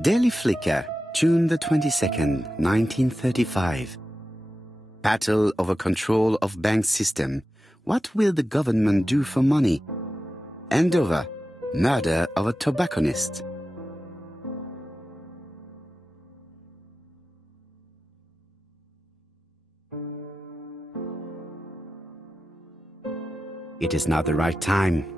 Daily Flicker, June the 22nd, 1935. Battle over control of bank system. What will the government do for money? Andover, murder of a tobacconist. It is not the right time.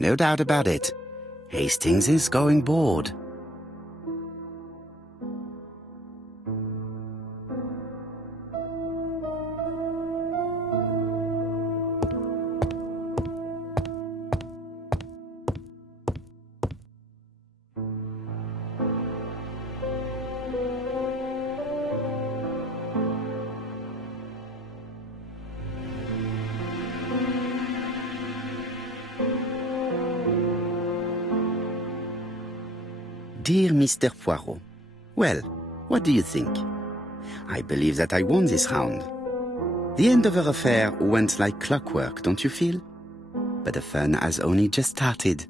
No doubt about it. Hastings is going bored. Dear Mr. Poirot, well, what do you think? I believe that I won this round. The Andover affair went like clockwork, don't you feel? But the fun has only just started.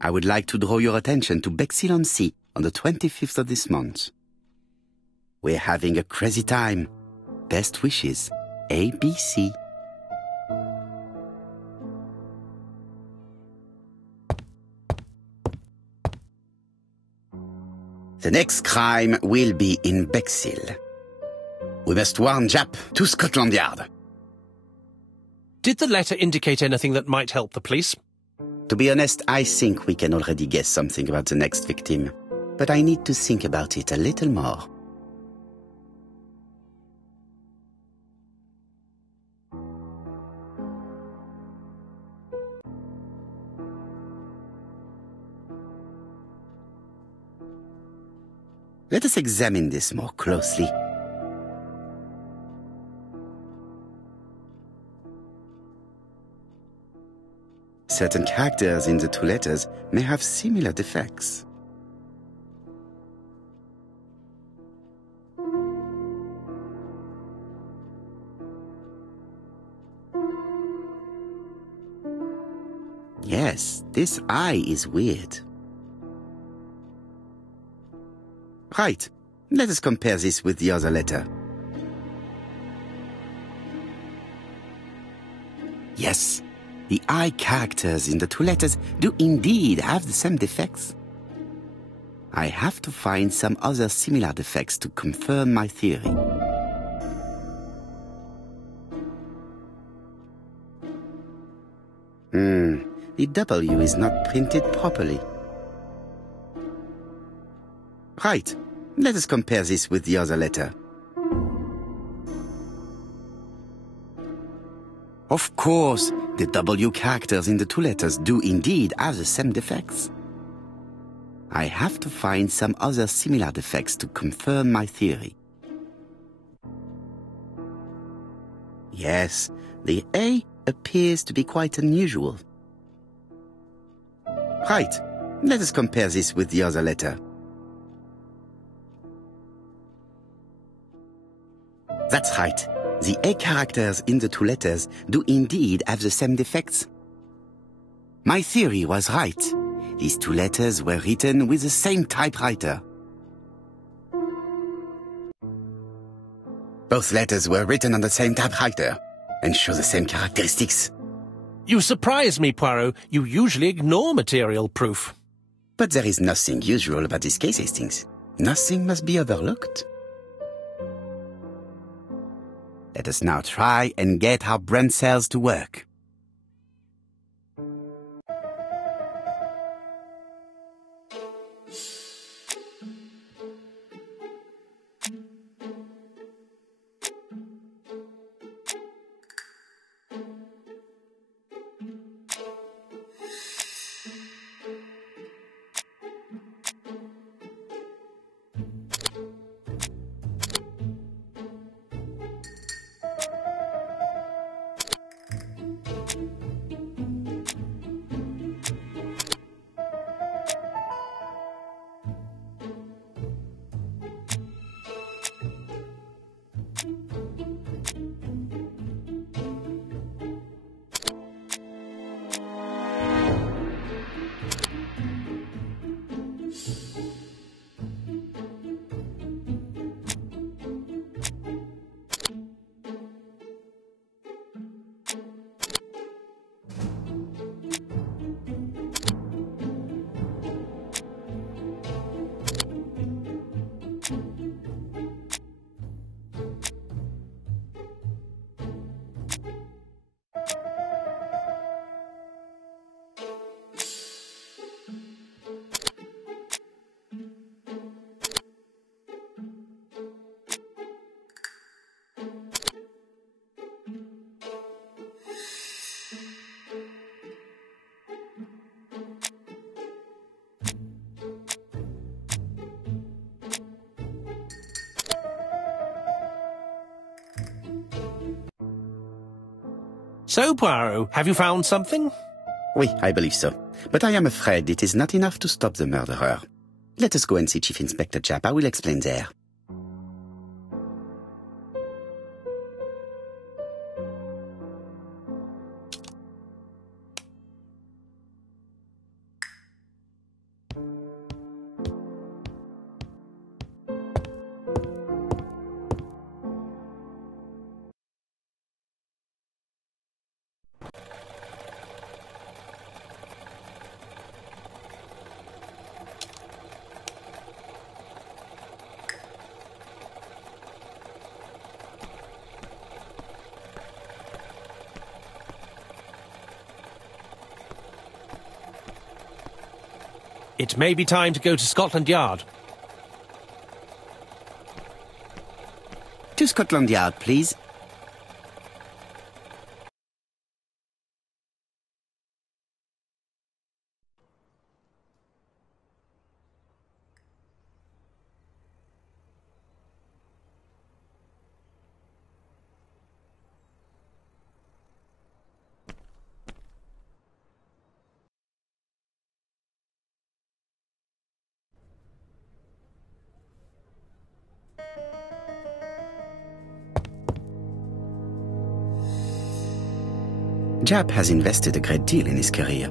I would like to draw your attention to Bexhill-on-Sea on the 25th of this month. We're having a crazy time. Best wishes, ABC. The next crime will be in Bexhill. We must warn Jap to Scotland Yard. Did the letter indicate anything that might help the police? To be honest, I think we can already guess something about the next victim. But I need to think about it a little more. Let us examine this more closely. Certain characters in the two letters may have similar defects. Yes, this I is weird. Right, let us compare this with the other letter. Yes, the I characters in the two letters do indeed have the same defects. I have to find some other similar defects to confirm my theory. The W is not printed properly. Right, let us compare this with the other letter. Of course, the W characters in the two letters do indeed have the same defects. I have to find some other similar defects to confirm my theory. Yes, the A appears to be quite unusual. Right, let us compare this with the other letter. That's right. The A characters in the two letters do indeed have the same defects. My theory was right. These two letters were written with the same typewriter. Both letters were written on the same typewriter and show the same characteristics. You surprise me, Poirot. You usually ignore material proof. But there is nothing usual about this case, Hastings. Nothing must be overlooked. Let us now try and get our brain cells to work. So, Poirot, have you found something? Oui, I believe so. But I am afraid it is not enough to stop the murderer. Let us go and see Chief Inspector Japp. I will explain there. It may be time to go to Scotland Yard. To Scotland Yard, please. Japp has invested a great deal in his career.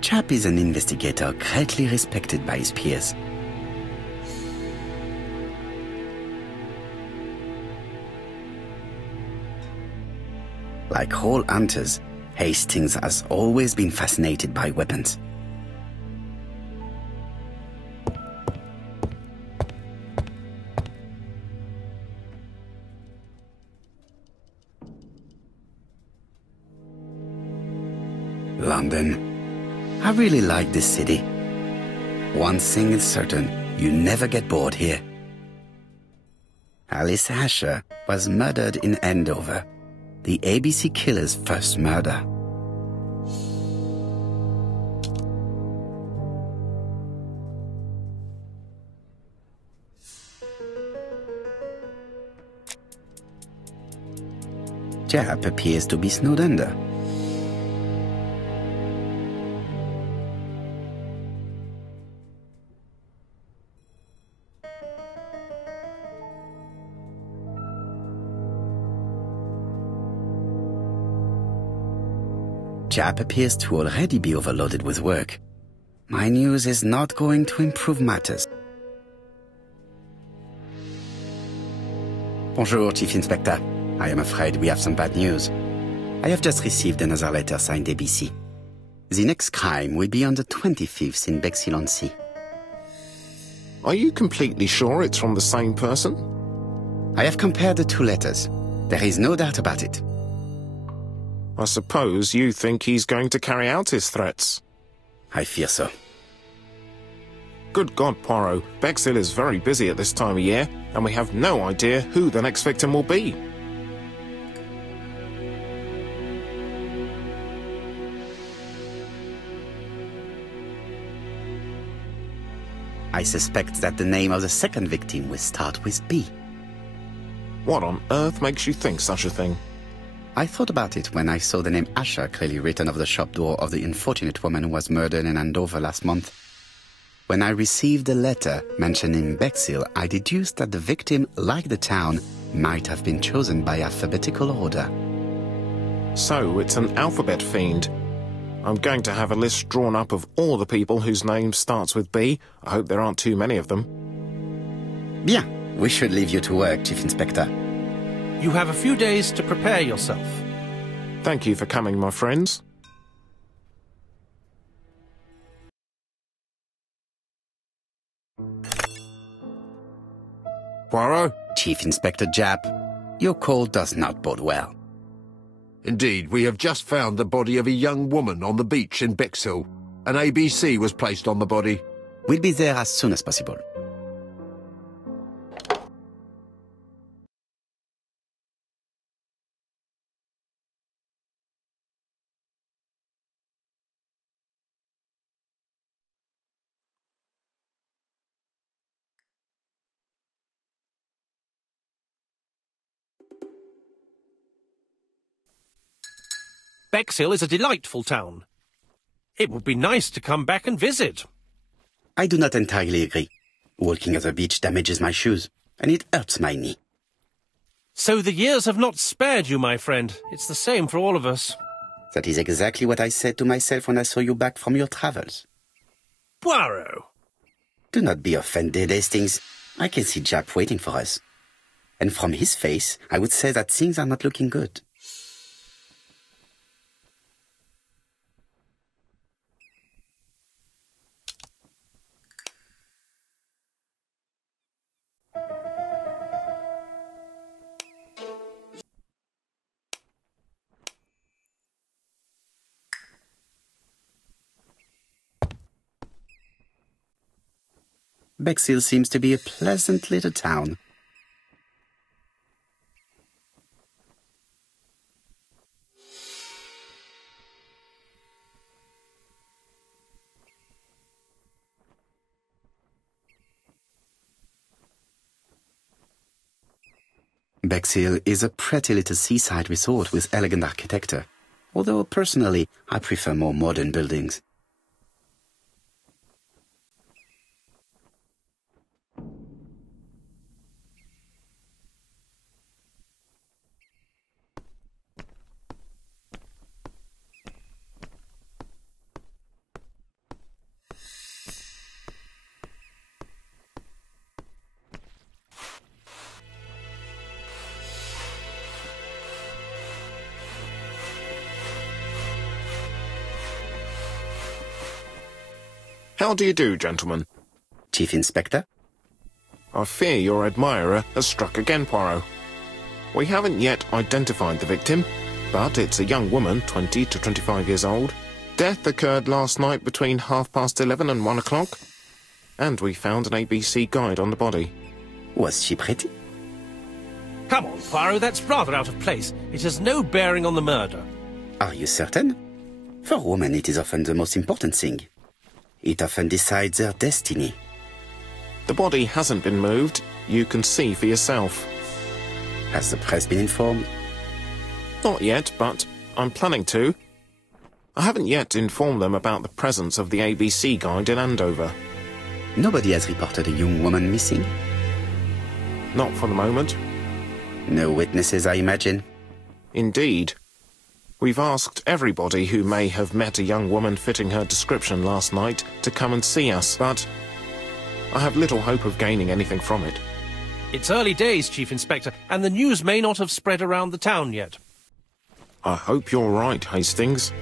Japp is an investigator greatly respected by his peers. Like all hunters, Hastings has always been fascinated by weapons. London. I really like this city. One thing is certain, you never get bored here. Alice Asher was murdered in Andover, the ABC killer's first murder. Japp appears to be snowed under. Japp appears to already be overloaded with work. My news is not going to improve matters. Bonjour, Chief Inspector. I am afraid we have some bad news. I have just received another letter signed ABC. The next crime will be on the 25th in Bexhill-on-Sea. Are you completely sure it's from the same person? I have compared the two letters. There is no doubt about it. I suppose you think he's going to carry out his threats. I fear so. Good God, Poirot. Bexhill is very busy at this time of year, and we have no idea who the next victim will be. I suspect that the name of the second victim will start with B. What on earth makes you think such a thing? I thought about it when I saw the name Asher clearly written over the shop door of the unfortunate woman who was murdered in Andover last month. When I received a letter mentioning Bexhill, I deduced that the victim, like the town, might have been chosen by alphabetical order. So it's an alphabet fiend. I'm going to have a list drawn up of all the people whose name starts with B. I hope there aren't too many of them. Bien, we should leave you to work, Chief Inspector. You have a few days to prepare yourself. Thank you for coming, my friends. Poirot? Chief Inspector Japp, your call does not bode well. Indeed, we have just found the body of a young woman on the beach in Bexhill. An ABC was placed on the body. We'll be there as soon as possible. Bexhill is a delightful town. It would be nice to come back and visit. I do not entirely agree. Walking at the beach damages my shoes, and it hurts my knee. So the years have not spared you, my friend. It's the same for all of us. That is exactly what I said to myself when I saw you back from your travels. Poirot! Do not be offended, Hastings. I can see Jack waiting for us. And from his face, I would say that things are not looking good. Bexhill seems to be a pleasant little town. Bexhill is a pretty little seaside resort with elegant architecture, although personally I prefer more modern buildings. How do you do, gentlemen? Chief Inspector? I fear your admirer has struck again, Poirot. We haven't yet identified the victim, but it's a young woman, 20 to 25 years old. Death occurred last night between 11:30 and 1 o'clock, and we found an ABC guide on the body. Was she pretty? Come on, Poirot, that's rather out of place. It has no bearing on the murder. Are you certain? For women, it is often the most important thing. It often decides their destiny. The body hasn't been moved. You can see for yourself. Has the press been informed? Not yet, but I'm planning to. I haven't yet informed them about the presence of the ABC guide in Andover. Nobody has reported a young woman missing? Not for the moment. No witnesses, I imagine. Indeed. We've asked everybody who may have met a young woman fitting her description last night to come and see us, but I have little hope of gaining anything from it. It's early days, Chief Inspector, and the news may not have spread around the town yet. I hope you're right, Hastings.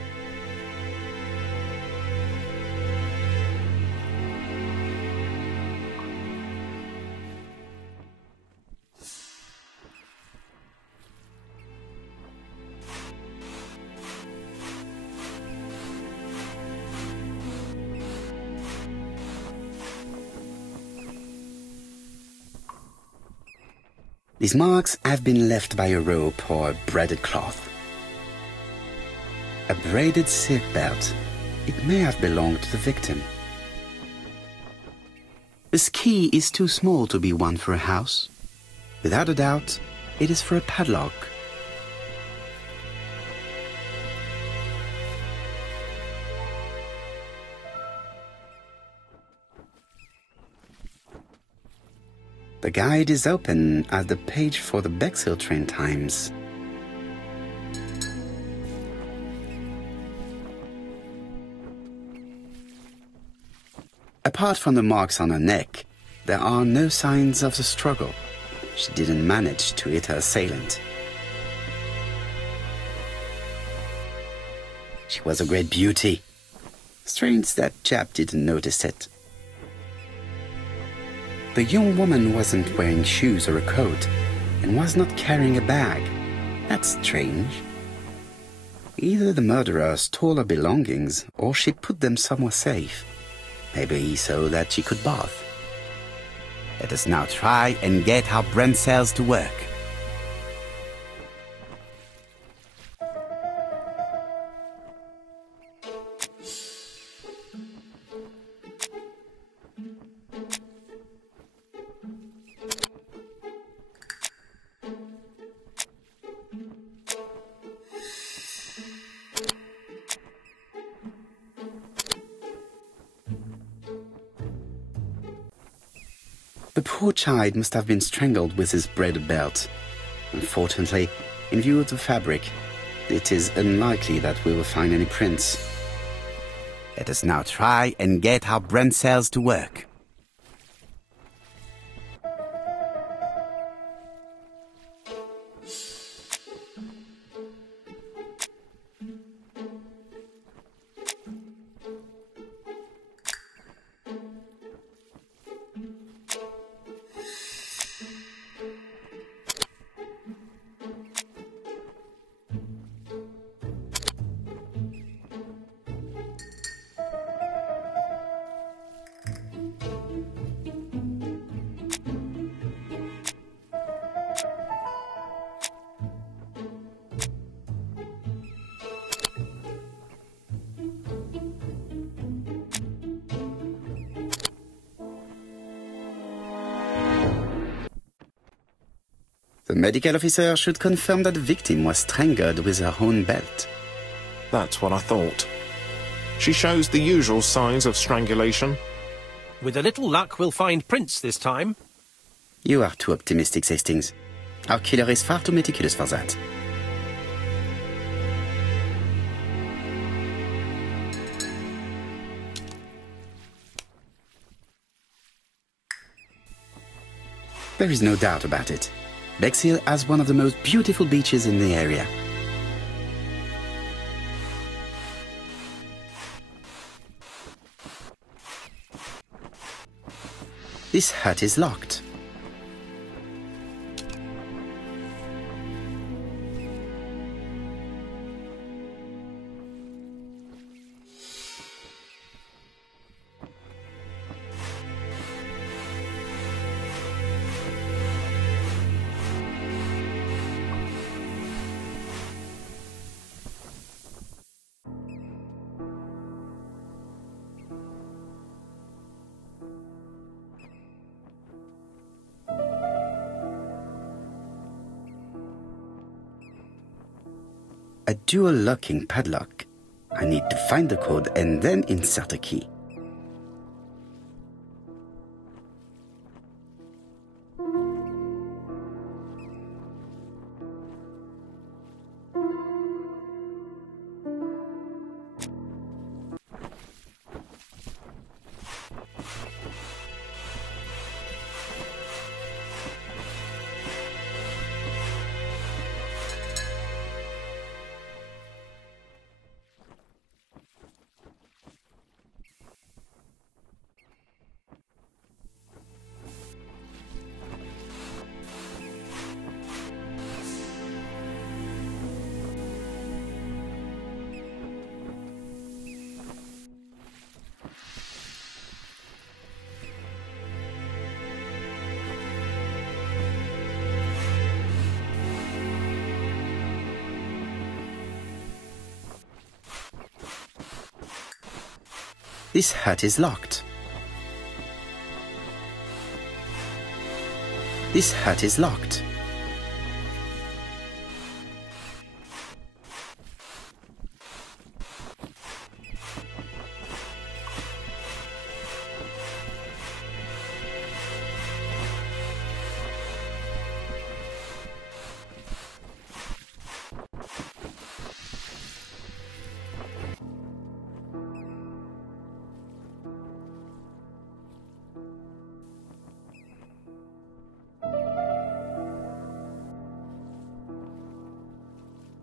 These marks have been left by a rope or a braided cloth. A braided silk belt. It may have belonged to the victim. This key is too small to be one for a house. Without a doubt, it is for a padlock. The guide is open at the page for the Bexhill train times. Apart from the marks on her neck, there are no signs of the struggle. She didn't manage to hit her assailant. She was a great beauty. Strange that chap didn't notice it. The young woman wasn't wearing shoes or a coat, and was not carrying a bag. That's strange. Either the murderer stole her belongings, or she put them somewhere safe. Maybe so that she could bath. Let us now try and get our brain cells to work. The poor child must have been strangled with his braided belt. Unfortunately, in view of the fabric, it is unlikely that we will find any prints. Let us now try and get our brain cells to work. The medical officer should confirm that the victim was strangled with her own belt. That's what I thought. She shows the usual signs of strangulation. With a little luck, we'll find prints this time. You are too optimistic, Hastings. Our killer is far too meticulous for that. There is no doubt about it. Bexhill has one of the most beautiful beaches in the area. This hut is locked. A dual locking padlock. I need to find the code and then insert a key. This hut is locked. This hut is locked.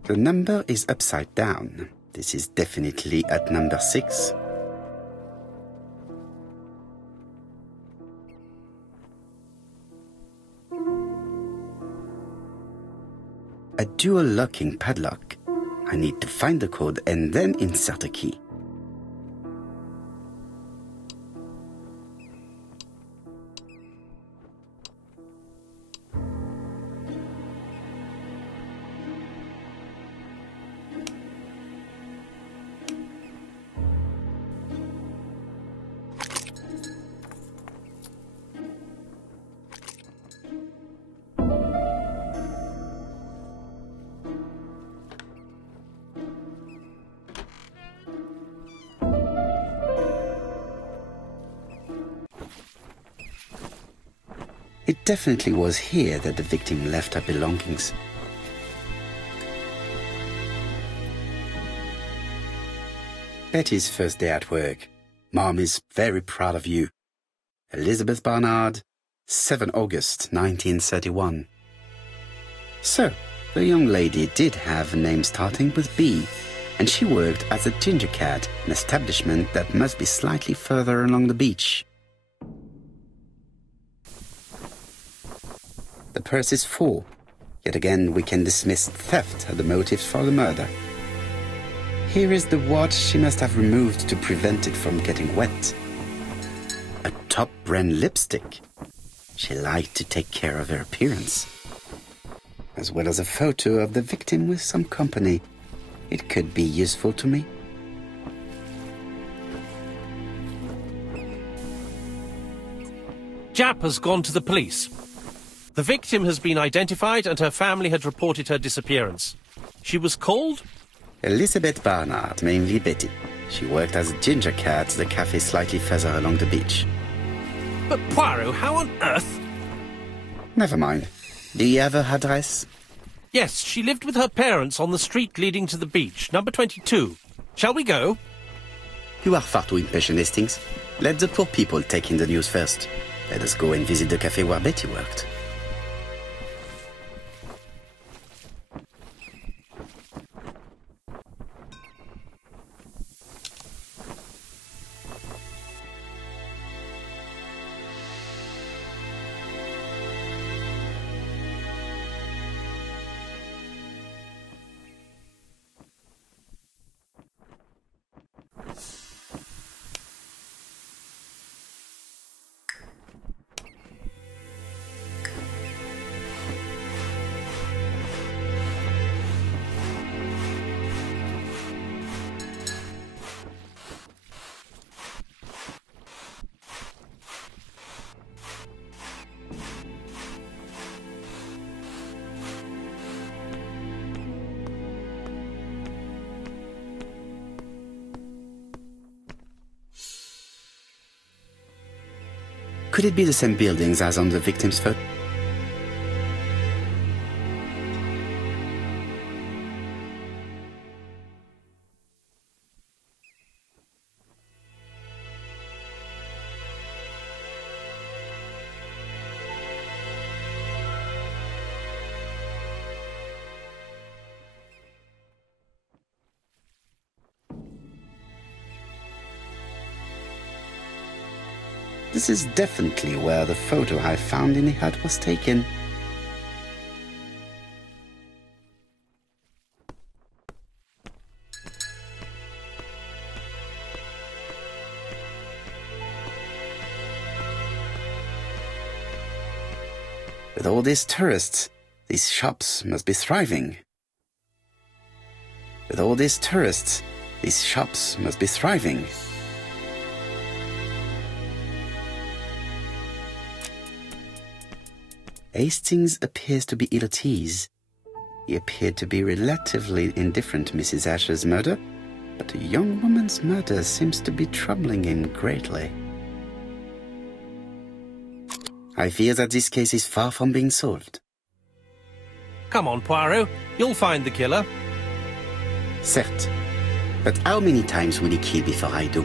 The number is upside down. This is definitely at number 6. A dual locking padlock. I need to find the code and then insert a key. definitely was here that the victim left her belongings. Betty's first day at work. Mom is very proud of you. Elizabeth Barnard, 7 August 1931. So, the young lady did have a name starting with B, and she worked as a ginger cat, an establishment that must be slightly further along the beach. The purse is full. Yet again, we can dismiss theft as the motive for the murder. Here is the watch she must have removed to prevent it from getting wet. A top brand lipstick. She liked to take care of her appearance. As well as a photo of the victim with some company. It could be useful to me. Jap has gone to the police. The victim has been identified and her family had reported her disappearance. She was called Elizabeth Barnard, mainly Betty. She worked as a ginger cat at the cafe slightly further along the beach. But Poirot, how on earth? Never mind. Do you have her address? Yes, she lived with her parents on the street leading to the beach, number 22. Shall we go? You are far too impatient, Hastings. Let the poor people take in the news first. Let us go and visit the cafe where Betty worked. Could it be the same buildings as on the victim's photo? This is definitely where the photo I found in the hut was taken. With all these tourists, these shops must be thriving. With all these tourists, these shops must be thriving. Hastings appears to be ill at ease. He appeared to be relatively indifferent to Mrs. Asher's murder, but a young woman's murder seems to be troubling him greatly. I fear that this case is far from being solved. Come on, Poirot. You'll find the killer. Certes. But how many times will he kill before I do?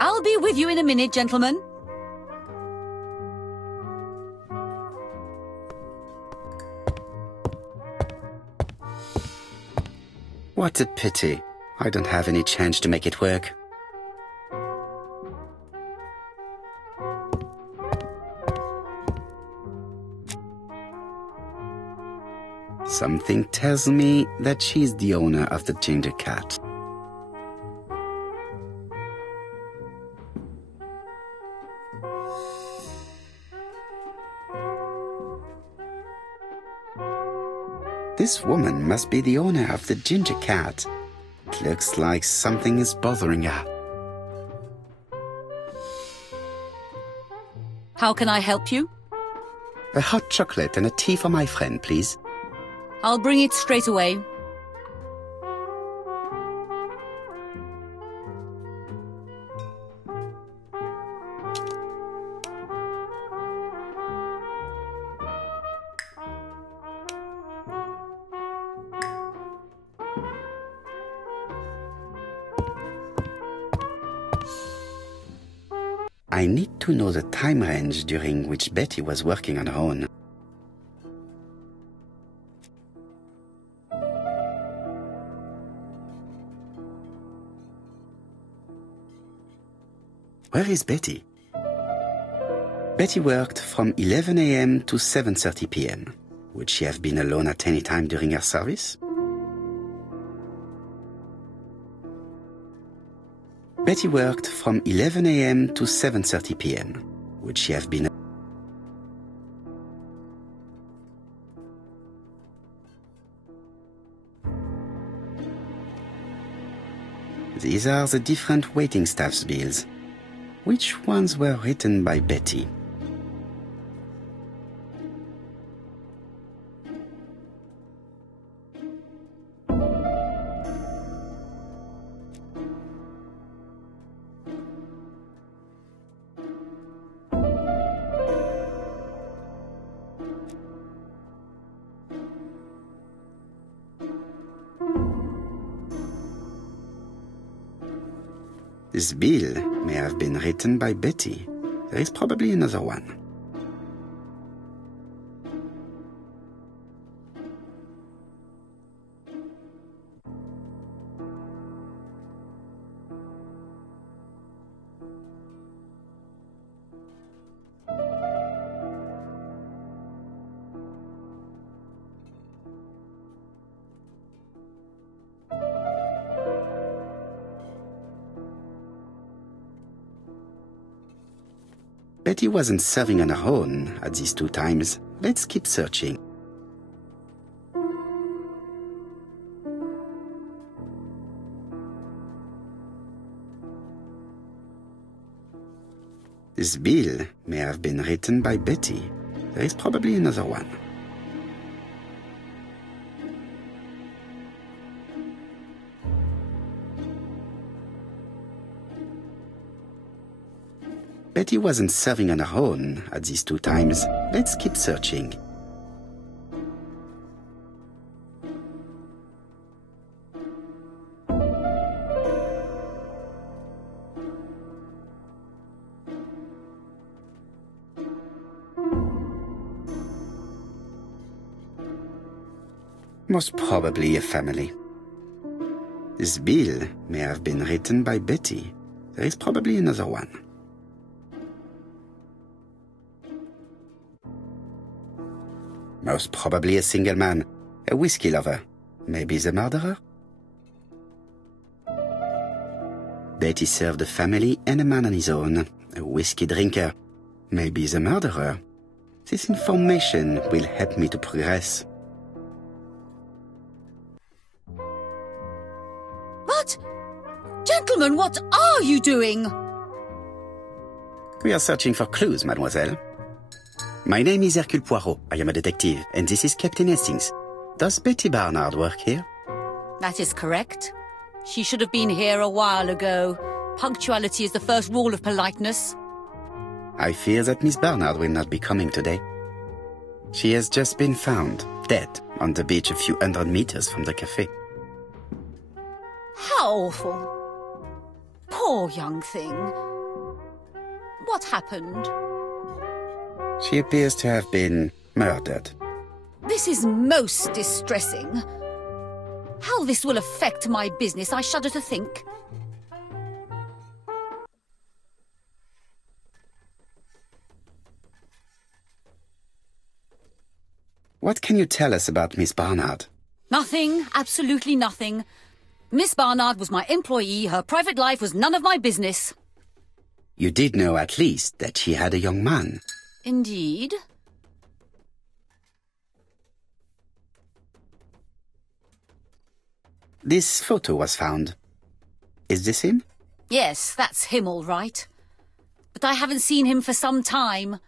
I'll be with you in a minute, gentlemen. What a pity. I don't have any change to make it work. Something tells me that she's the owner of the ginger cat. This woman must be the owner of the ginger cat. It looks like something is bothering her. How can I help you? A hot chocolate and a tea for my friend, please. I'll bring it straight away. I need to know the time range during which Betty was working on her own. Where is Betty? Betty worked from 11 a.m. to 7:30 p.m. Would she have been alone at any time during her service? Betty worked from 11 a.m. to 7:30 p.m. Would she have been... These are the different waiting staff's bills. Which ones were written by Betty? This bill may have been written by Betty. There is probably another one. Betty wasn't serving on her own at these two times. Let's keep searching. This bill may have been written by Betty. There is probably another one. Betty wasn't serving on her own at these two times. Let's keep searching. Most probably a family. This bill may have been written by Betty. There is probably another one. Most probably a single man, a whiskey lover. Maybe the murderer? Betty served a family and a man on his own, a whiskey drinker. Maybe the murderer. This information will help me to progress. But, gentlemen, what are you doing? We are searching for clues, mademoiselle. My name is Hercule Poirot. I am a detective, and this is Captain Hastings. Does Betty Barnard work here? That is correct. She should have been here a while ago. Punctuality is the first rule of politeness. I fear that Miss Barnard will not be coming today. She has just been found, dead, on the beach a few hundred meters from the cafe. How awful. Poor young thing. What happened? She appears to have been murdered. This is most distressing. How this will affect my business, I shudder to think. What can you tell us about Miss Barnard? Nothing, absolutely nothing. Miss Barnard was my employee. Her private life was none of my business. You did know at least that she had a young man. Indeed. This photo was found. Is this him? Yes, that's him all right. But I haven't seen him for some time.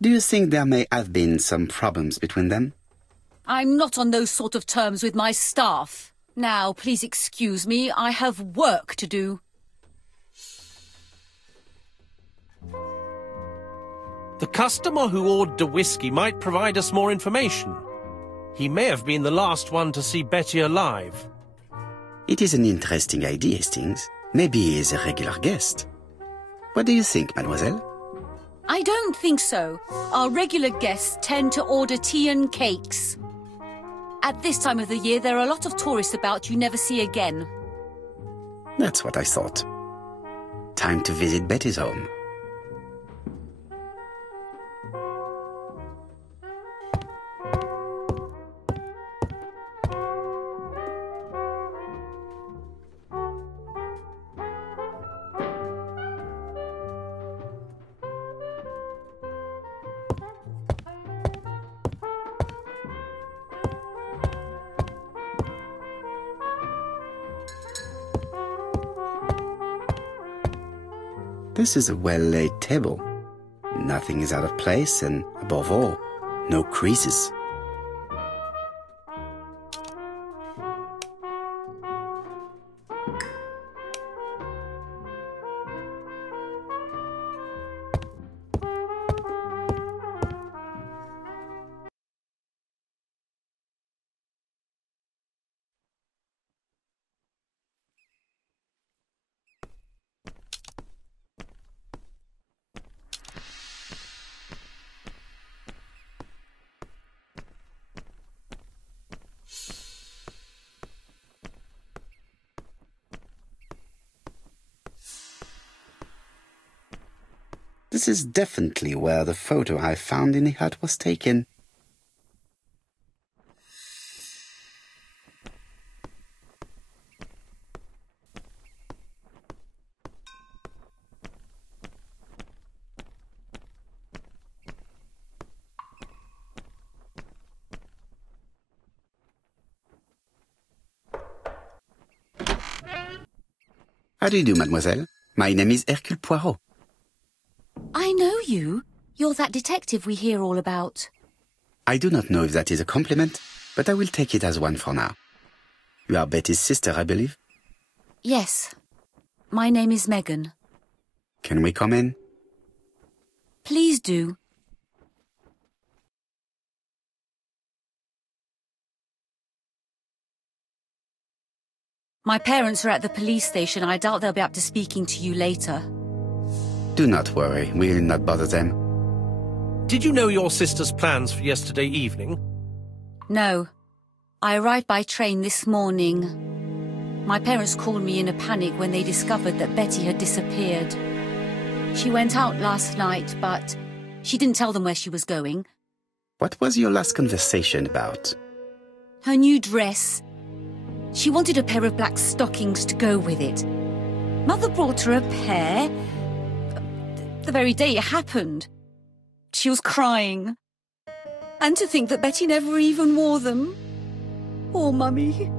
Do you think there may have been some problems between them? I'm not on those sort of terms with my staff. Now, please excuse me, I have work to do. The customer who ordered the whiskey might provide us more information. He may have been the last one to see Betty alive. It is an interesting idea, Hastings. Maybe he is a regular guest. What do you think, mademoiselle? I don't think so. Our regular guests tend to order tea and cakes. At this time of the year, there are a lot of tourists about you never see again. That's what I thought. Time to visit Betty's home. This is a well-laid table. Nothing is out of place and, above all, no creases. This is definitely where the photo I found in the hut was taken. How do you do, mademoiselle? My name is Hercule Poirot. I know you. You're that detective we hear all about. I do not know if that is a compliment, but I will take it as one for now. You are Betty's sister, I believe? Yes. My name is Megan. Can we come in? Please do. My parents are at the police station. I doubt they'll be up to speaking to you later. Do not worry, we will not bother them. Did you know your sister's plans for yesterday evening? No. I arrived by train this morning. My parents called me in a panic when they discovered that Betty had disappeared. She went out last night, but she didn't tell them where she was going. What was your last conversation about? Her new dress. She wanted a pair of black stockings to go with it. Mother brought her a pair. The very day it happened. She was crying. And to think that Betty never even wore them. Poor Mummy.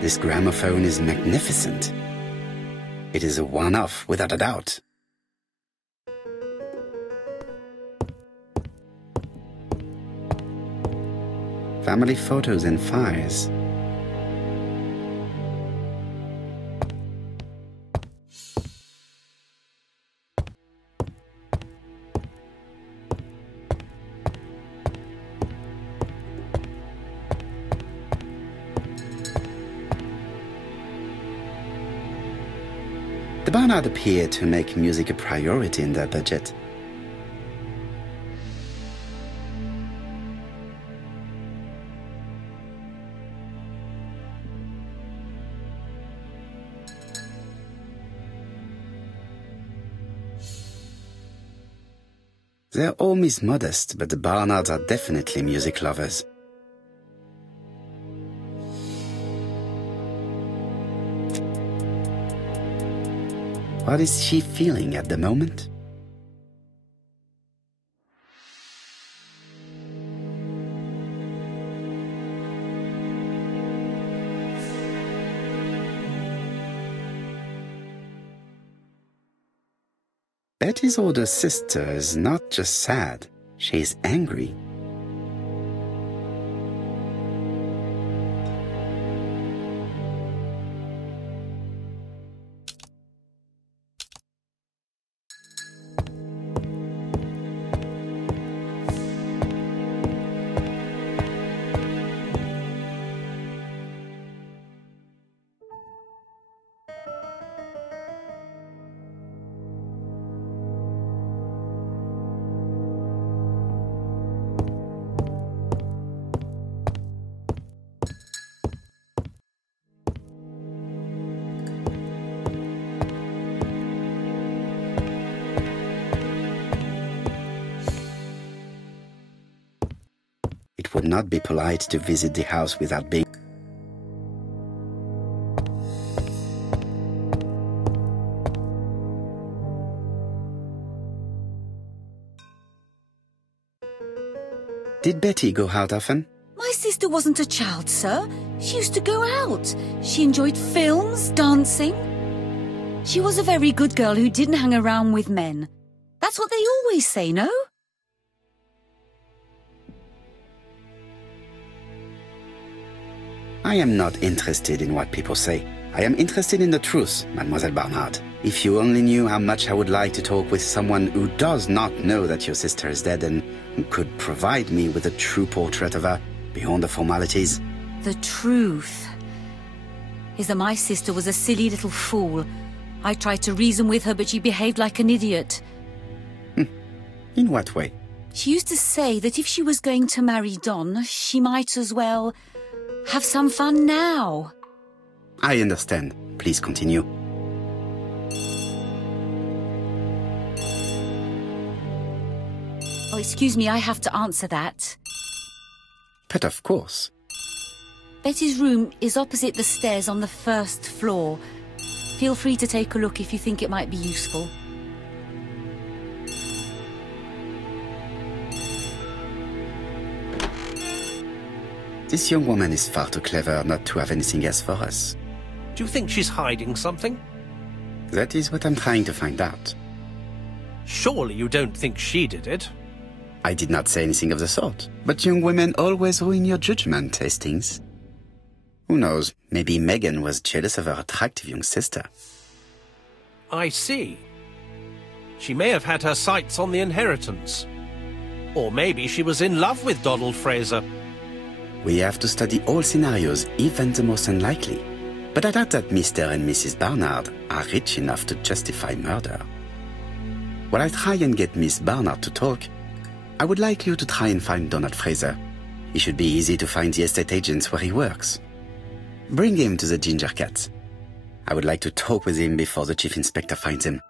This gramophone is magnificent. It is a one-off, without a doubt. Family photos and files. The Barnard appear to make music a priority in their budget. Their home is modest, but the Barnards are definitely music lovers. What is she feeling at the moment? Betty's older sister is not just sad, she is angry. not be polite to visit the house without being... Did Betty go out often? My sister wasn't a child, sir. She used to go out. She enjoyed films, dancing. She was a very good girl who didn't hang around with men. That's what they always say, no? I am not interested in what people say. I am interested in the truth, Mademoiselle Barnard. If you only knew how much I would like to talk with someone who does not know that your sister is dead and who could provide me with a true portrait of her, beyond the formalities. The truth is that my sister was a silly little fool. I tried to reason with her, but she behaved like an idiot. In what way? She used to say that if she was going to marry Don, she might as well have some fun now. I understand. Please continue. Oh, excuse me, I have to answer that. But of course. Betty's room is opposite the stairs on the first floor. Feel free to take a look if you think it might be useful. This young woman is far too clever not to have anything else for us. Do you think she's hiding something? That is what I'm trying to find out. Surely you don't think she did it? I did not say anything of the sort. But young women always ruin your judgment, Hastings. Who knows, maybe Megan was jealous of her attractive young sister. I see. She may have had her sights on the inheritance. Or maybe she was in love with Donald Fraser. We have to study all scenarios, even the most unlikely. But I doubt that Mr. and Mrs. Barnard are rich enough to justify murder. While I try and get Miss Barnard to talk, I would like you to try and find Donald Fraser. It should be easy to find the estate agents where he works. Bring him to the Ginger Cat. I would like to talk with him before the Chief Inspector finds him.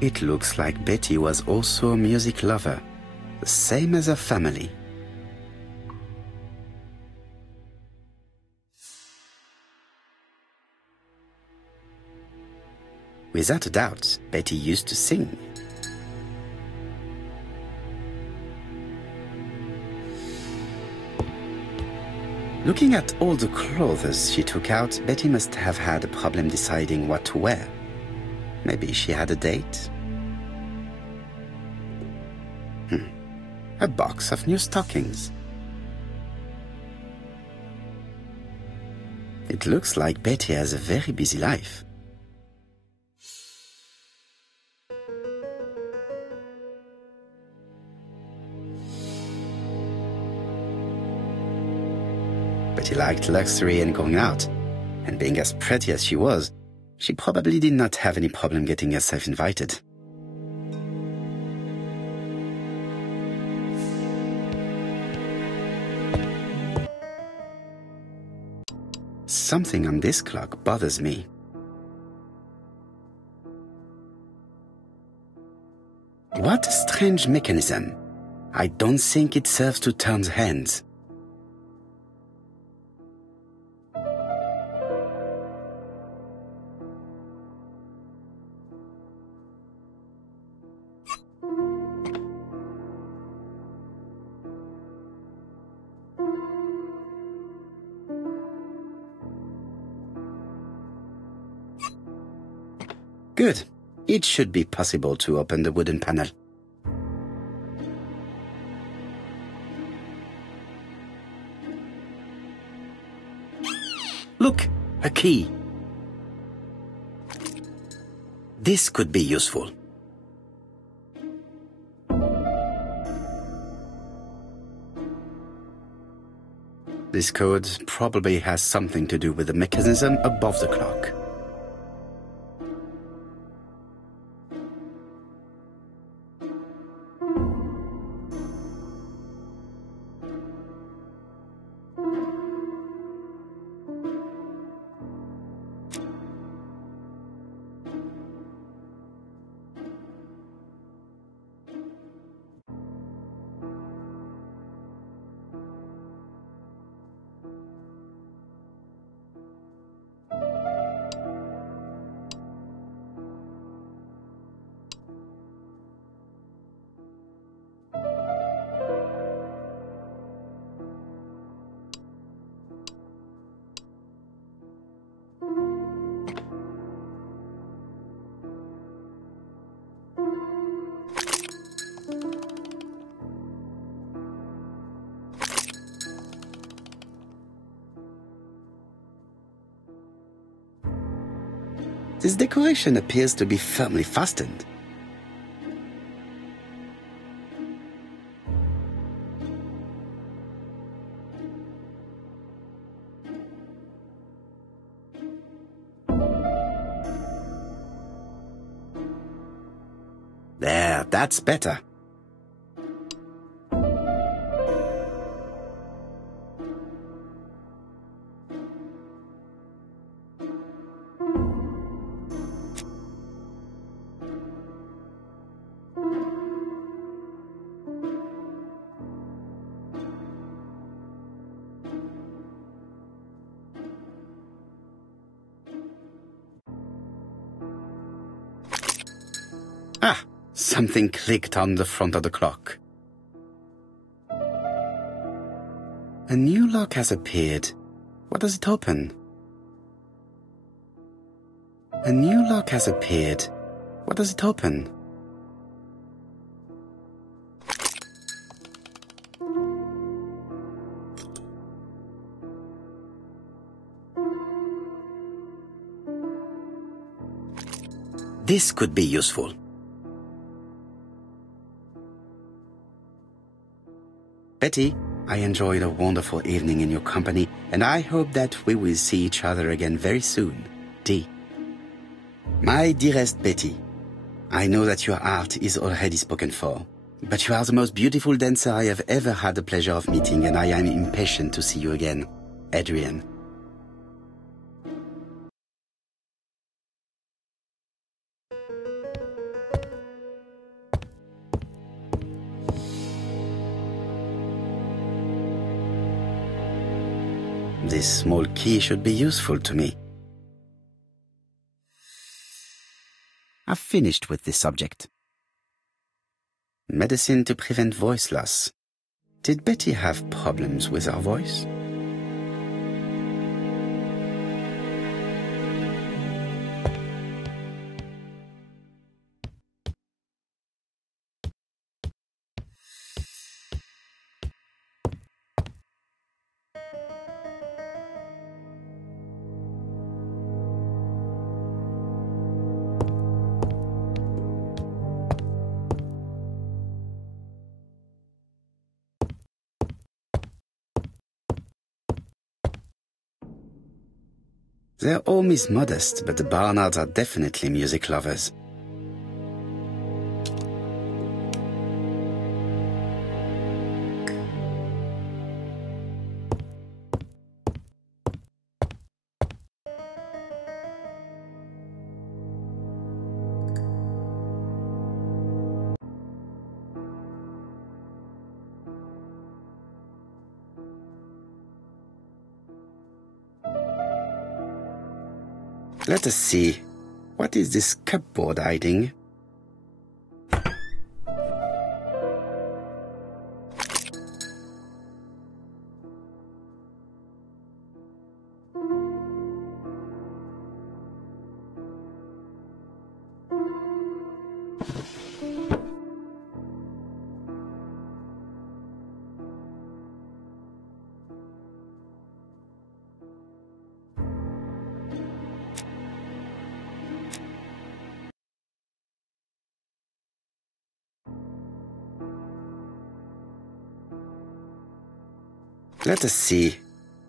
It looks like Betty was also a music lover, the same as her family. Without a doubt, Betty used to sing. Looking at all the clothes she took out, Betty must have had a problem deciding what to wear. Maybe she had a date? A box of new stockings. It looks like Betty has a very busy life. Betty liked luxury and going out, and being as pretty as she was, she probably did not have any problem getting herself invited. Something on this clock bothers me. What a strange mechanism. I don't think it serves to turn the hands. Good. It should be possible to open the wooden panel. Look, a key. This could be useful. This code probably has something to do with the mechanism above the clock. This decoration appears to be firmly fastened. There, that's better. Ah, something clicked on the front of the clock. A new lock has appeared. What does it open? A new lock has appeared. What does it open? This could be useful. Betty, I enjoyed a wonderful evening in your company, and I hope that we will see each other again very soon. D. My dearest Betty, I know that your art is already spoken for, but you are the most beautiful dancer I have ever had the pleasure of meeting, and I am impatient to see you again. Adrian. This small key should be useful to me. I've finished with this subject. Medicine to prevent voice loss. Did Betty have problems with her voice? They're all Miss Modest, but the Barnards are definitely music lovers. Let us see. What is this cupboard hiding? Let us see.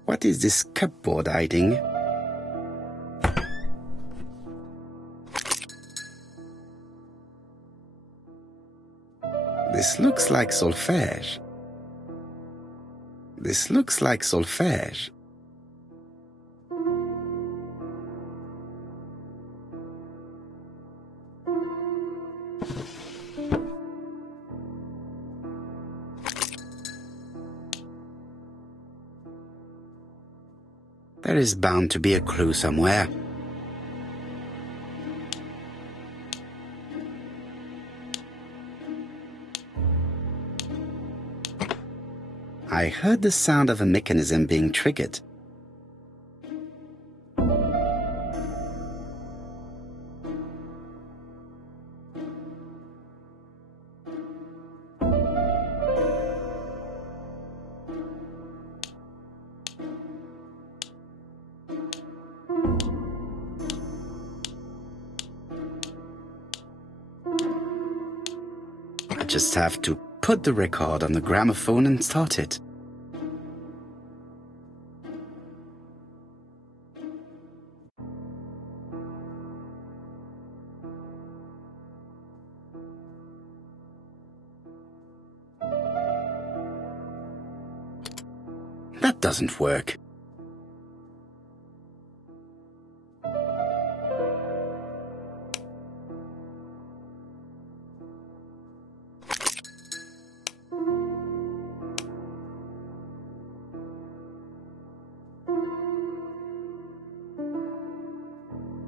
What is this cupboard hiding? This looks like solfège. This looks like solfège. There is bound to be a clue somewhere. I heard the sound of a mechanism being triggered. I just have to put the record on the gramophone and start it. That doesn't work.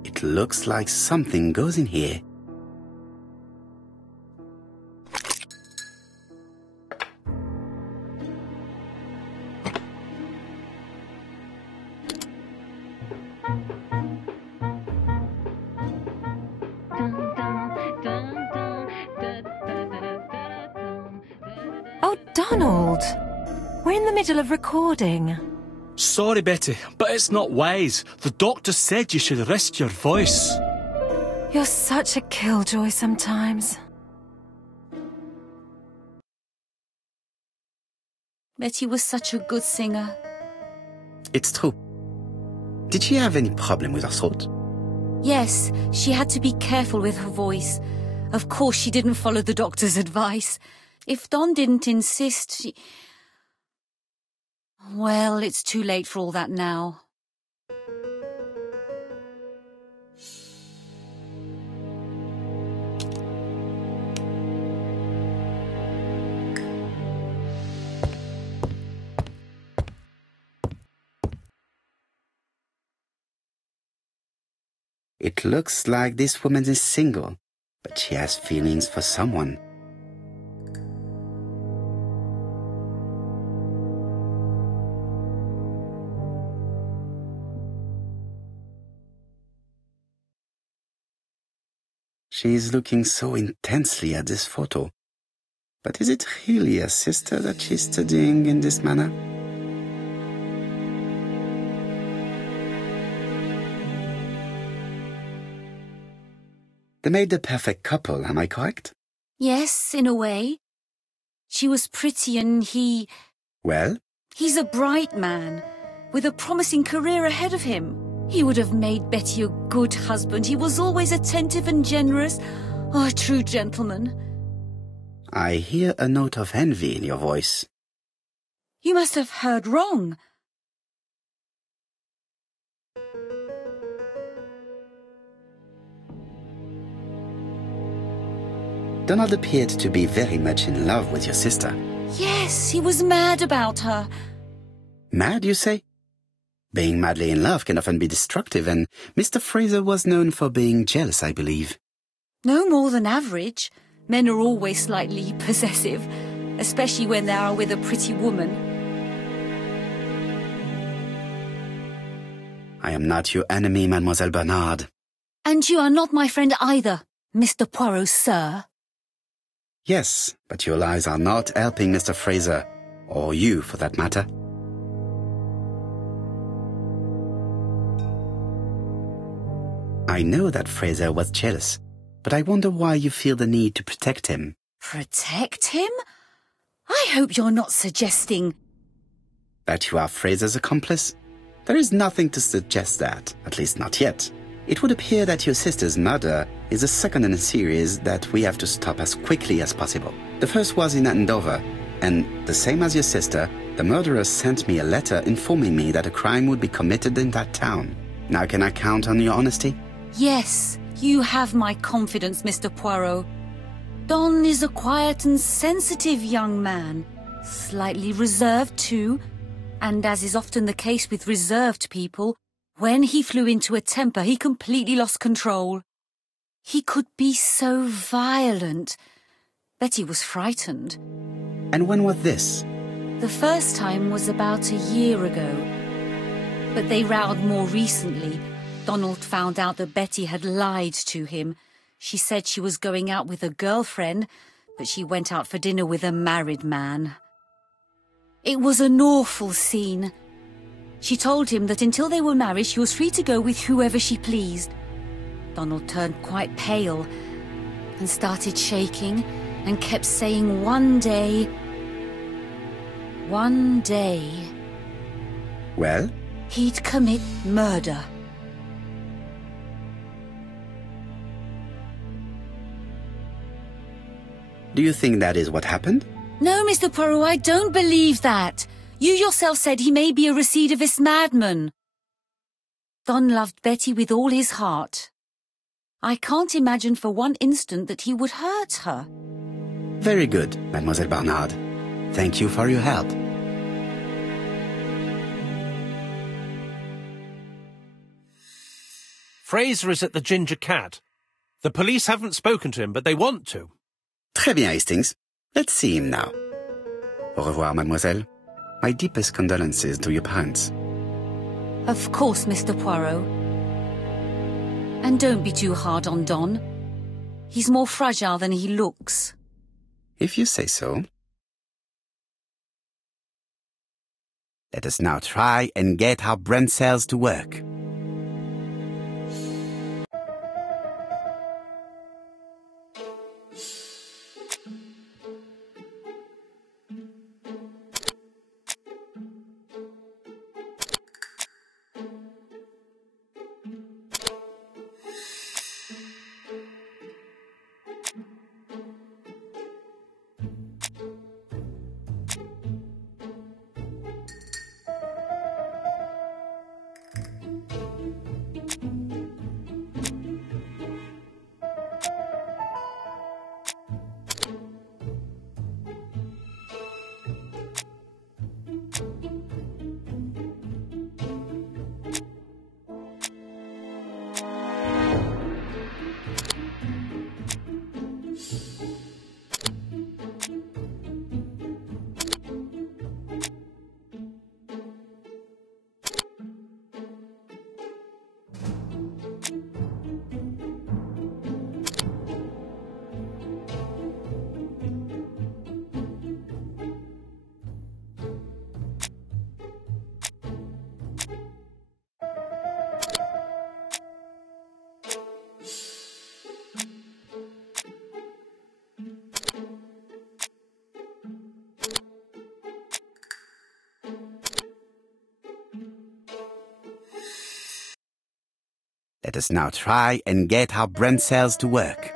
It looks like something goes in here. Oh, Donald! We're in the middle of recording. Sorry, Betty, but it's not wise. The doctor said you should rest your voice. You're such a killjoy sometimes. Betty was such a good singer. It's true. Did she have any problem with her throat? Yes, she had to be careful with her voice. Of course she didn't follow the doctor's advice. If Don didn't insist, she... Well, it's too late for all that now. It looks like this woman is single, but she has feelings for someone. She is looking so intensely at this photo. But is it really a sister that she's studying in this manner? They made the perfect couple, am I correct? Yes, in a way. She was pretty and he... Well? He's a bright man, with a promising career ahead of him. He would have made Betty a good husband. He was always attentive and generous. Oh, a true gentleman. I hear a note of envy in your voice. You must have heard wrong. Donald appeared to be very much in love with your sister. Yes, he was mad about her. Mad, you say? Being madly in love can often be destructive, and Mr. Fraser was known for being jealous, I believe. No more than average. Men are always slightly possessive, especially when they are with a pretty woman. I am not your enemy, Mademoiselle Bernard. And you are not my friend either, Mr. Poirot, sir. Yes, but your lies are not helping Mr. Fraser, or you for that matter. I know that Fraser was jealous, but I wonder why you feel the need to protect him. Protect him? I hope you're not suggesting... That you are Fraser's accomplice? There is nothing to suggest that, at least not yet. It would appear that your sister's murder is the second in a series that we have to stop as quickly as possible. The first was in Andover, and the same as your sister, the murderer sent me a letter informing me that a crime would be committed in that town. Now can I count on your honesty? Yes, you have my confidence, Mr. Poirot. Don is a quiet and sensitive young man, slightly reserved too, and as is often the case with reserved people, when he flew into a temper, he completely lost control. He could be so violent. Betty was frightened. And when was this? The first time was about a year ago. But they rowed more recently. Donald found out that Betty had lied to him. She said she was going out with a girlfriend, but she went out for dinner with a married man. It was an awful scene. She told him that until they were married, she was free to go with whoever she pleased. Donald turned quite pale and started shaking and kept saying one day. Well? He'd commit murder. Do you think that is what happened? No, Mr. Poirot, I don't believe that. You yourself said he may be a recidivist madman. Don loved Betty with all his heart. I can't imagine for one instant that he would hurt her. Very good, Mademoiselle Barnard. Thank you for your help. Fraser is at the Ginger Cat. The police haven't spoken to him, but they want to. Très bien, Hastings. Let's see him now. Au revoir, mademoiselle. My deepest condolences to your parents. Of course, Mr. Poirot. And don't be too hard on Don. He's more fragile than he looks. If you say so. Let us now try and get our brain cells to work. Let us now try and get our brain cells to work.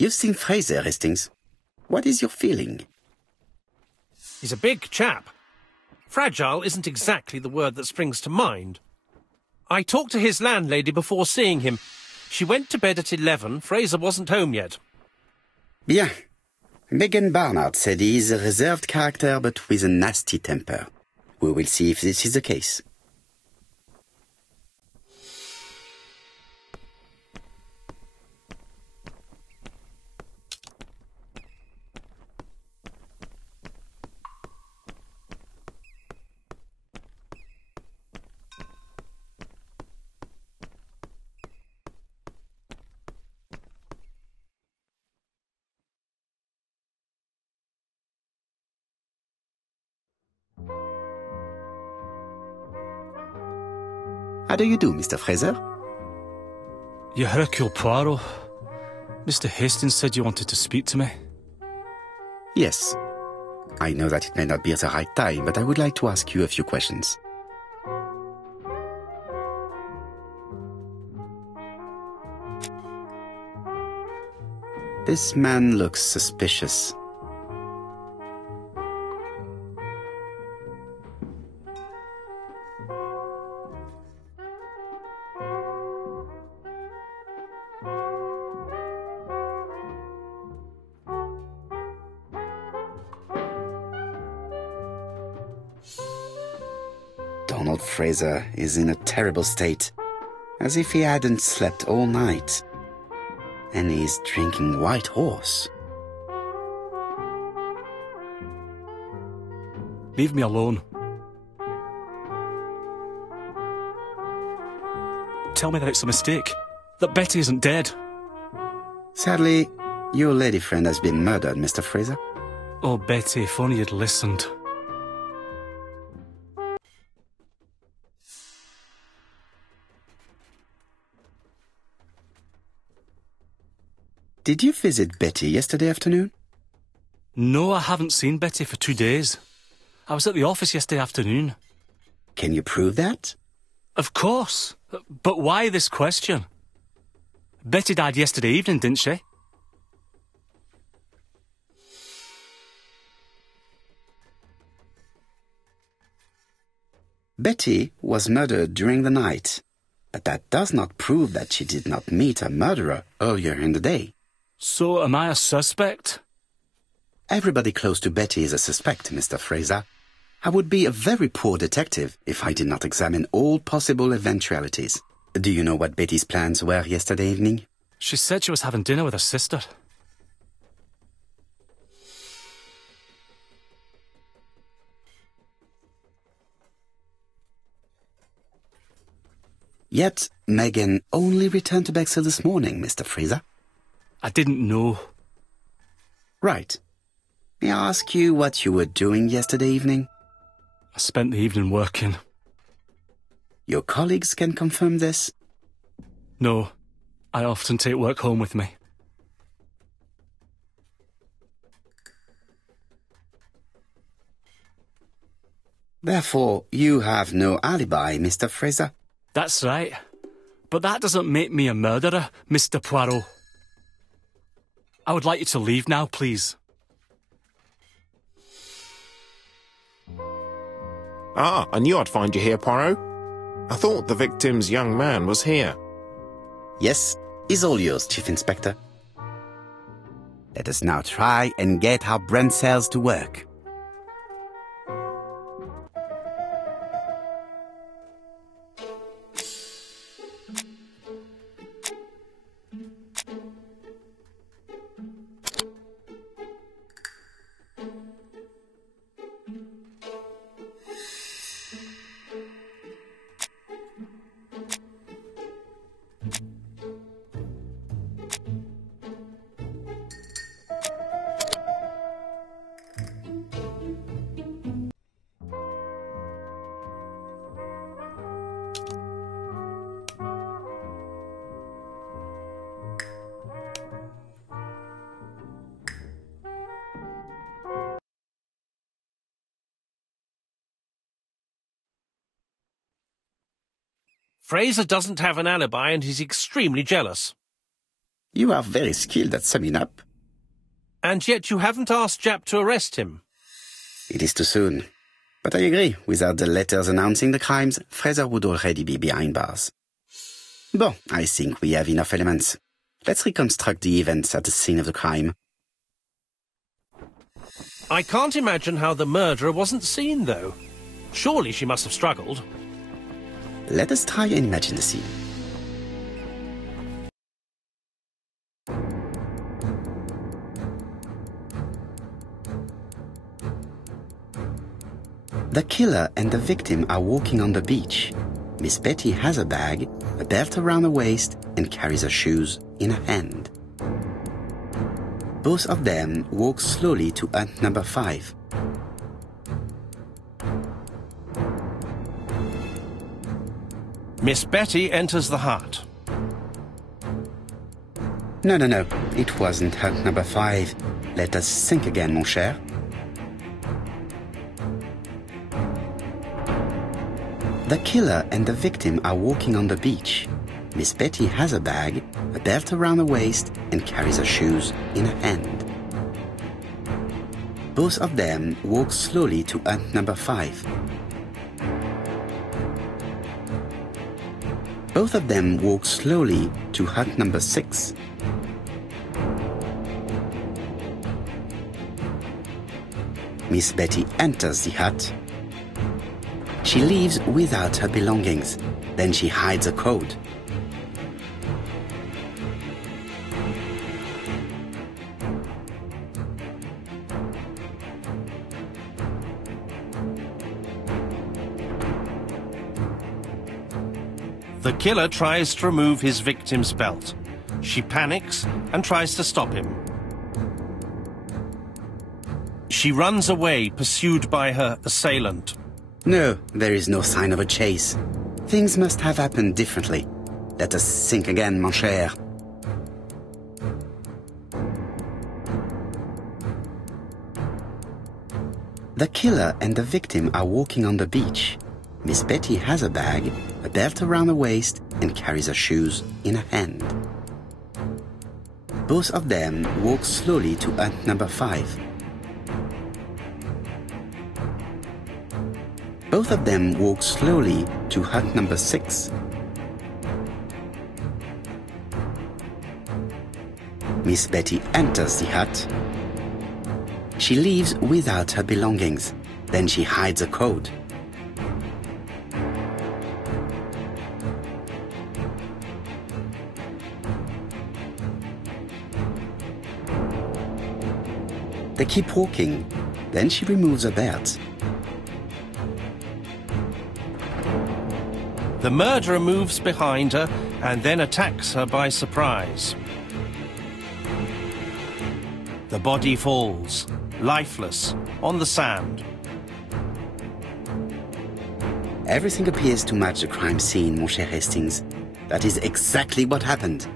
You've seen Fraser, Hastings. What is your feeling? He's a big chap. Fragile isn't exactly the word that springs to mind. I talked to his landlady before seeing him. She went to bed at 11. Fraser wasn't home yet. Bien. Megan Barnard said he is a reserved character but with a nasty temper. We will see if this is the case. How do you do, Mr. Fraser? You Hercule Poirot. Mr. Hastings said you wanted to speak to me. Yes. I know that it may not be at the right time, but I would like to ask you a few questions. This man looks suspicious. Donald Fraser is in a terrible state, as if he hadn't slept all night. And he's drinking White Horse. Leave me alone. Tell me that it's a mistake, that Betty isn't dead. Sadly, your lady friend has been murdered, Mr. Fraser. Oh, Betty, if only you'd listened. Did you visit Betty yesterday afternoon? No, I haven't seen Betty for 2 days. I was at the office yesterday afternoon. Can you prove that? Of course. But why this question? Betty died yesterday evening, didn't she? Betty was murdered during the night, but that does not prove that she did not meet her murderer earlier in the day. So am I a suspect? Everybody close to Betty is a suspect, Mr. Fraser. I would be a very poor detective if I did not examine all possible eventualities. Do you know what Betty's plans were yesterday evening? She said she was having dinner with her sister. Yet, Megan only returned to Bexhill this morning, Mr. Fraser. I didn't know. Right. May I ask you what you were doing yesterday evening? I spent the evening working. Your colleagues can confirm this? No, I often take work home with me. Therefore, you have no alibi, Mr. Fraser? That's right. But that doesn't make me a murderer, Mr. Poirot. I would like you to leave now, please. Ah, I knew I'd find you here, Poirot. I thought the victim's young man was here. Yes, is all yours, Chief Inspector. Let us now try and get our brain cells to work. Fraser doesn't have an alibi and he's extremely jealous. You are very skilled at summing up. And yet you haven't asked Jap to arrest him. It is too soon. But I agree, without the letters announcing the crimes, Fraser would already be behind bars. Bon, I think we have enough elements. Let's reconstruct the events at the scene of the crime. I can't imagine how the murderer wasn't seen, though. Surely she must have struggled. Let us try and imagine the scene. The killer and the victim are walking on the beach. Miss Betty has a bag, a belt around her waist, and carries her shoes in her hand. Both of them walk slowly to hut number 5. Miss Betty enters the hut. No, it wasn't hut number 5. Let us think again, mon cher. The killer and the victim are walking on the beach. Miss Betty has a bag, a belt around her waist, and carries her shoes in her hand. Both of them walk slowly to hut number 5. Both of them walk slowly to hut number 6. Miss Betty enters the hut. She leaves without her belongings. Then she hides a coat. The killer tries to remove his victim's belt. She panics and tries to stop him. She runs away, pursued by her assailant. No, there is no sign of a chase. Things must have happened differently. Let us think again, mon cher. The killer and the victim are walking on the beach. Miss Betty has a bag, a belt around her waist, and carries her shoes in her hand. Both of them walk slowly to hut number 5. Both of them walk slowly to hut number 6. Miss Betty enters the hut. She leaves without her belongings. Then she hides a coat. They keep walking. Then she removes her belt. The murderer moves behind her and then attacks her by surprise. The body falls, lifeless, on the sand. Everything appears to match the crime scene, mon cher Hastings. That is exactly what happened.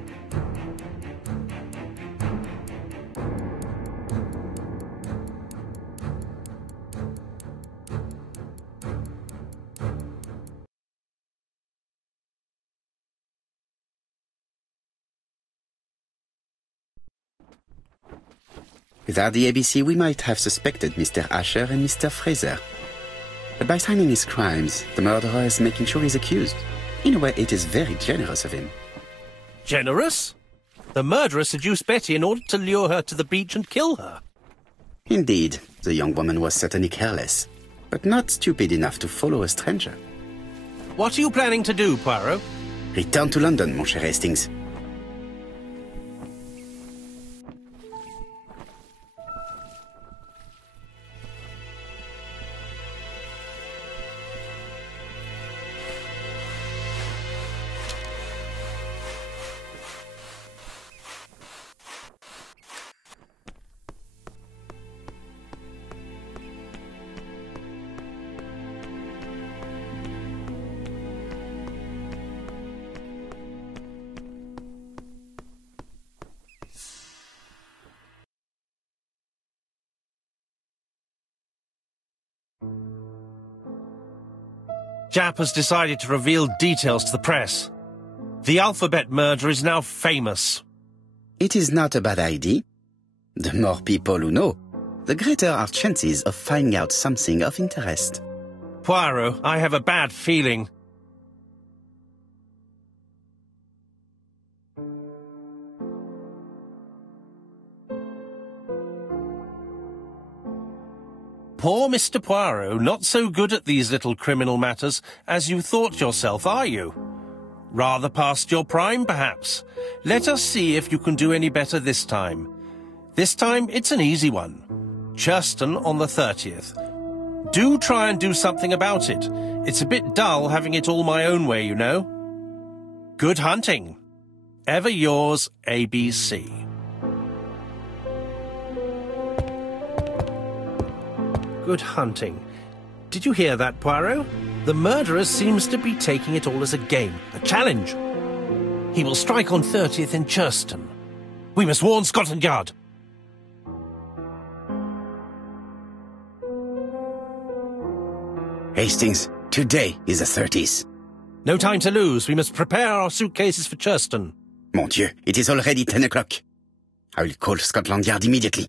Without the ABC, we might have suspected Mr. Asher and Mr. Fraser. But by signing his crimes, the murderer is making sure he's accused. In a way, it is very generous of him. Generous? The murderer seduced Betty in order to lure her to the beach and kill her. Indeed, the young woman was certainly careless, but not stupid enough to follow a stranger. What are you planning to do, Poirot? Return to London, mon cher Hastings. Jap has decided to reveal details to the press. The alphabet murder is now famous. It is not a bad idea. The more people who know, the greater our chances of finding out something of interest. Poirot, I have a bad feeling. Poor Mr. Poirot, not so good at these little criminal matters as you thought yourself, are you? Rather past your prime, perhaps. Let us see if you can do any better this time. This time, it's an easy one. Churston on the 30th. Do try and do something about it. It's a bit dull having it all my own way, you know. Good hunting. Ever yours, ABC. Good hunting. Did you hear that, Poirot? The murderer seems to be taking it all as a game, a challenge. He will strike on 30th in Churston. We must warn Scotland Yard. Hastings, today is the 30th. No time to lose. We must prepare our suitcases for Churston. Mon Dieu, it is already 10 o'clock. I will call Scotland Yard immediately.